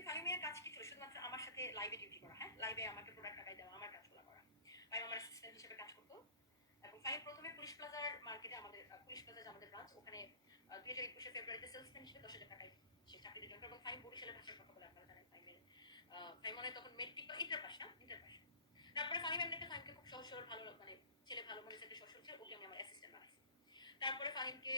ক্ষেত্রে ফাহিমের কাজ কি ছিল শুধুমাত্র আমার সাথে লাইভে ডিউটি করা হ্যাঁ? লাইভে আমাকে প্রোডাক্ট টাকাই দেওয়া, আমার কাজগুলো করা। ফাহিম আমার অ্যাসিস্ট্যান্ট হিসেবে কাজ করতো। এবং ফাহিম প্রথমে পুলিশ প্লাজার মার্কেটে আমাদের পুলিশ প্লাজা যে আমাদের ব্রাঞ্চ ওখানে দুই হাজার একুশে ফেব্রুয়ারিতে সেলসম্যান হিসেবে দশ হাজার টাকায় সে চাকরিতে জয়েন করে। এবং ফাহিম বরিশালের ভাষার কথা বলে আপনারা জানেন ফাহিমের ফাহিম মানে তখন মেট্রিক বা ইন্টার পাস না? ইন্টার পাস তারপরে ফাহিম এমনিতে ফাহিমকে খুব সহজ সরল, ভালো মানে ছেলে ভালো, মনে ছেলে সহজ ছিল, ওকে আমি আমার অ্যাসিস্ট্যান্ট বানাইছি তারপরে ফাহিমকে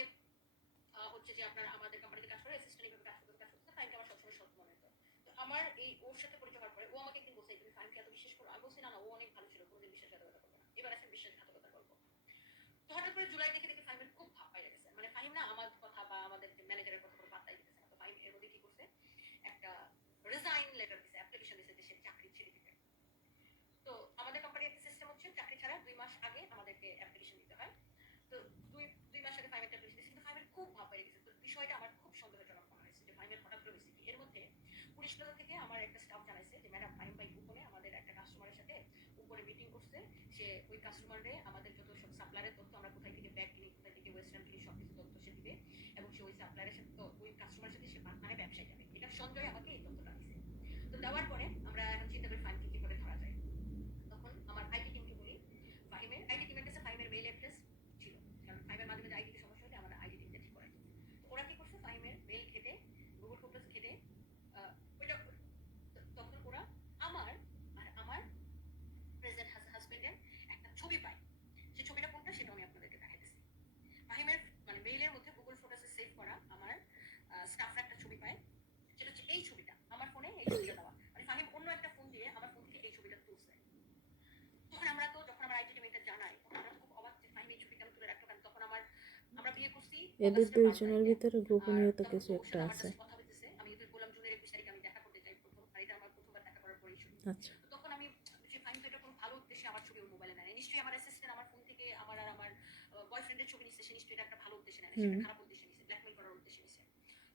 হচ্ছে যে আপনার আমাদের কোম্পানিতে কাজ করে অ্যাসিস্ট্যান্ট হিসেবে কাজ করতে কাজ করতে ফাহিমকে আমার সবসময় সৎ মনে হতো তো আমার এই ওর সাথে পরিচয় হওয়ার পরে ও আমাকে একদিন বলছে, তুমি ফাহিমকে এত বিশ্বাস করো? আমি বলছি, না না, ও অনেক ভালো ছিল, কোনোদিন বিশ্বাসঘাতকতা করবে না। এবার আসেন বিশ্বাসঘাতকতার গল্প। তো হঠাৎ করে জুলাই দেখে দেখে ফাহিমের খুব ভাব পাই গেছে। মানে ফাহিম না আমার কথা বা আমাদের ম্যানেজারের কথা কোনো পাত্তাই দিতেছে না। তো ফাহিম এর মধ্যে কি করছে? একটা রিজাইন লেটার দিছে অ্যাপ্লিকেশন দিছে সে চাকরি ছেড়ে দিবে তো আমাদের কোম্পানির একটা সিস্টেম হচ্ছে, চাকরি ছাড়া দুই মাস আগে আমাদেরকে অ্যাপ্লিকেশন দিতে হয়। তো দুই দুই মাস আগে ফাইভের অ্যাপ্লিকেশন দিয়েছি কিন্তু ফাইভের খুব ভাব পেয়ে গেছে তো বিষয়টা আমার খুব সন্দেহজনক মনে হয়েছে যে ফাইভের হঠাৎ করে হয়েছে কি এর মধ্যে প্লাজা থেকে আমার একটা স্টাফ জানাইছে যে ম্যাডাম ফাইভ ভাই উপরে আমাদের একটা কাস্টমারের সাথে উপরে মিটিং করছে। সে ওই কাস্টমারে আমাদের যত সব সাপ্লায়ারের তথ্য আমরা কোথায় থেকে ব্যাগ কিনি, কোথায় থেকে ওয়েস্টার্ন কিনি, সব কিছু তথ্য সে দিবে। এবং সে ওই সাপ্লায়ারের সাথে ওই কাস্টমারের সাথে সে মানে ব্যবসায় যাবে এটা সঞ্জয় আমাকে এই তথ্যটা দিছে তো দেওয়ার পরে আমরা এখন চিন্তা করি ফাইভকে কি করে ধরা যায় তখন আমার আইটি টিমকে বলি ফাহিমের আইটি টিমের কাছে ফাহিমের মেইল অ্যাড্রেস ছিল কারণ ফাহিমের মাঝে মাঝে আইটি সমস্যা হলে আমার আইটি টিমটা ঠিক করা যায় তো ওরা কি করছে ফাহিমের মেইল ঘেটে গুগল ফটোস ঘেটে আহ, ওইটা তো- তখন ওরা আমার আর আমার প্রেজেন্ট হাজবেন্ডের একটা ছবি পায় সেই ছবিটা কোনটা সেটা আমি আপনাদেরকে দেখাইতেছি ফাহিমের মানে মেইলের মধ্যে গুগল ফটোসে সেভ করা আমার স্টাফরা একটা ছবি পায় সেটা হচ্ছে এই ছবিটা আমার ফোনে এই ছবিটা দেওয়া মানে ফাহিম অন্য একটা ফোন দিয়ে আমার ফোন থেকে এই ছবিটা তুলছে তখন আমরা তো যখন আমার আইটি টিম জানাই আমরা খুব অবাক যে ফাহিম এই ছবি কেন তুলে রাখল কেন? তখন আমার আমরা বিয়ে করছি এদের দুইজনের ভিতরে গোপনীয়তা কিছু একটা আছে। আমি যদি বললাম জুনের একুশ তারিখে আমি দেখা করতে চাই প্রথম এটা আমার প্রথমবার দেখা করার পরেই শুনি আচ্ছা। তখন আমি যে ফাইন তো এটা কোনো ভালো উদ্দেশ্যে আমার ছবি ওর মোবাইলে নেয় নিশ্চয়ই আমার অ্যাসিস্ট্যান্ট আমার ফোন থেকে আমার আর আমার বয়ফ্রেন্ডের ছবি নিচ্ছে সে নিশ্চয়ই এটা একটা ভালো উদ্দেশ্যে নেয় না, সে একটা হুম। খারাপ উদ্দেশ্যে নিচ্ছে ব্ল্যাকমেল করার উদ্দেশ্যে নিচ্ছে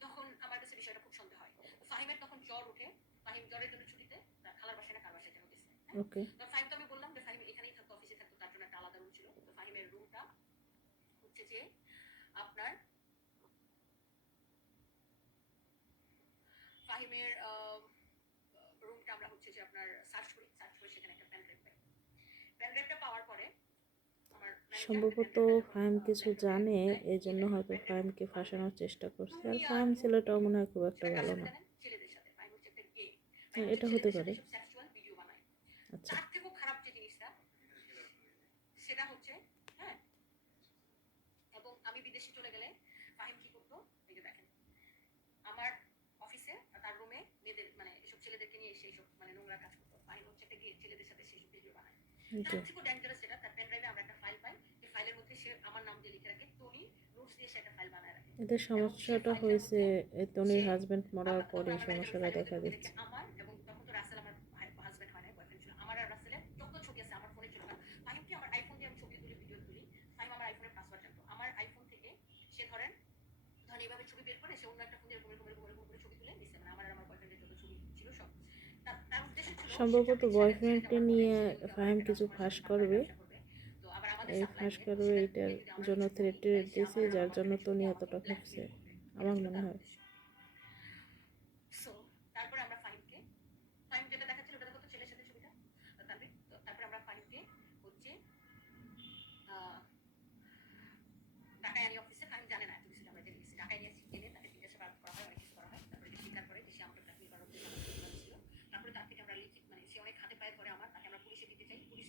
তখন আমার কাছে বিষয়টা খুব সন্দেহ হয়। ফাহিমের তখন জ্বর ওঠে। ফাহিম জ্বরের জন্য ছুটিতে খালার বাসায় না কার বাসায় যেন গেছে হ্যাঁ? ওকে তো ফাহিম তো আমি বললাম যে ফাহিম এখানেই থাকতো অফিসে থাকতো তার জন্য একটা আলাদা রুম ছিল তো ফাহিমের রুমটা হচ্ছে যে আপনার ফাহিমের রুমটা আমরা হচ্ছে যে আপনার সার্চ করি। সার্চ করে সেখানে একটা প্যান ড্রাইভ পাই। প্যান ড্রাইভটা পাওয়ার পরে সম্ভবত ফাহিম কিছু জানে এই জন্য হয়তো ফাহিমকে ফাঁসানোর চেষ্টা করছে। আর ফাহিম ছেলেটাও মনে হয় খুব একটা ভালো না। হ্যাঁ, এটা হতে পারে। আচ্ছা। তার থেকেও খারাপ যে জিনিসটা সেটা হচ্ছে আমি বিদেশে চলে গেলে ফাহিম কি করতো? এই যে দেখেন আমার অফিসে তার রুমে মেয়েদের মানে এসব ছেলেদেরকে নিয়ে সেই সব মানে নোংরা কাজ করতো। ফাহিম হচ্ছে একটা গিয়ে ছেলেদের সাথে সেই সব ভিডিও বানায় তার থেকেও ডেঞ্জারাস যেটা তার পেন ড্রাইভে আমরা একটা ফাইল পাই। এই ফাইলের মধ্যে সে আমার নাম দিয়ে লিখে রাখে টনি নোটস দিয়ে সে একটা ফাইল বানায় রাখে। এদের সমস্যাটা হয়েছে এ তনির হাজবেন্ড মরার পরে সমস্যাটা দেখা দিচ্ছে আমার এবং তখন তো রাসেল আমার হাজবেন্ড হয় না বয়ফ্রেন্ড ছিল আমার আর রাসেলের যত ছবি আছে আমার ফোনে ছিল না ফাহিম কি আমার আইফোন দিয়ে আমি ছবি তুলি ভিডিও তুলি ফাহিম আমার আইফোনের পাসওয়ার্ড জানতো আমার আইফোন থেকে সে ধরেন ধরেন এইভাবে ছবি বের করে সে অন্য একটা ফোন দিয়ে এরকম এরকম এরকম এরকম ছবি তুলে দিচ্ছে মানে আমার আর আমার বয়ফ্রেন্ডের যত ছবি ছিল সব। তার তার উদ্দেশ্য ছিল সম্ভবত বয়ফ্রেন্ডকে নিয়ে ফাহিম কিছু ফাঁস করবে। এই ফাঁস করবে এটার জন্য থ্রেট দিয়েছে যার জন্য তনি এতটা ভাবছে আমার মনে হয় উদ্দেশ্য। So, তারপরে আমরা ফাহিমকে ফাহিম যেটা দেখাচ্ছিল ওটা দেখো তো ছেলের সাথে ছবিটা তো তারপরে তো তারপরে আমরা ফাহিমকে হচ্ছে আহ, ঢাকায় আনি অফিসে ফাহিম জানে না এত কিছু আমরা জেনে গেছি ঢাকায় নিয়ে এনে তাকে জিজ্ঞাসাবাদ করা হয় অনেক কিছু করা হয় তারপরে যে স্বীকার করে যে সে আমাকে ব্ল্যাকমেল করার উদ্দেশ্যে আমাকে ফোন করেছিল তারপরে তার থেকে আমরা লিখিত মানে সে অনেক হাতে পায়ে ধরে আমার তাকে আমরা পুলিশে দিতে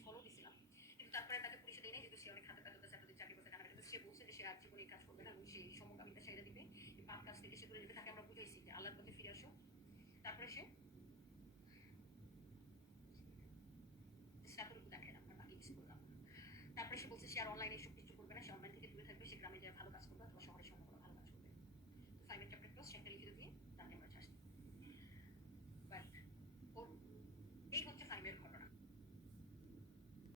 কলও দিছিলাম। কিন্তু তারপরে তাকে পুলিশে দেয় যেহেতু সে অনেক হাতে পায়ে ধরতে এতদিন চাকরি করতে কারণ সে বলছে যে সে আর জীবনে কাজ করবে না এবং সেই সমকামিতা ছেড়ে দিবে। পাপ কাজ থেকে সে করে দিবে তাকে আমরা বুঝাইছি যে আল্লাহর পথে ফিরে আসো। তারপরে সে তারপরে সে বলছে, সে আর অনলাইনে এসব কিছু করবে না, সে অনলাইন থেকে দূরে থাকবে, সে গ্রামে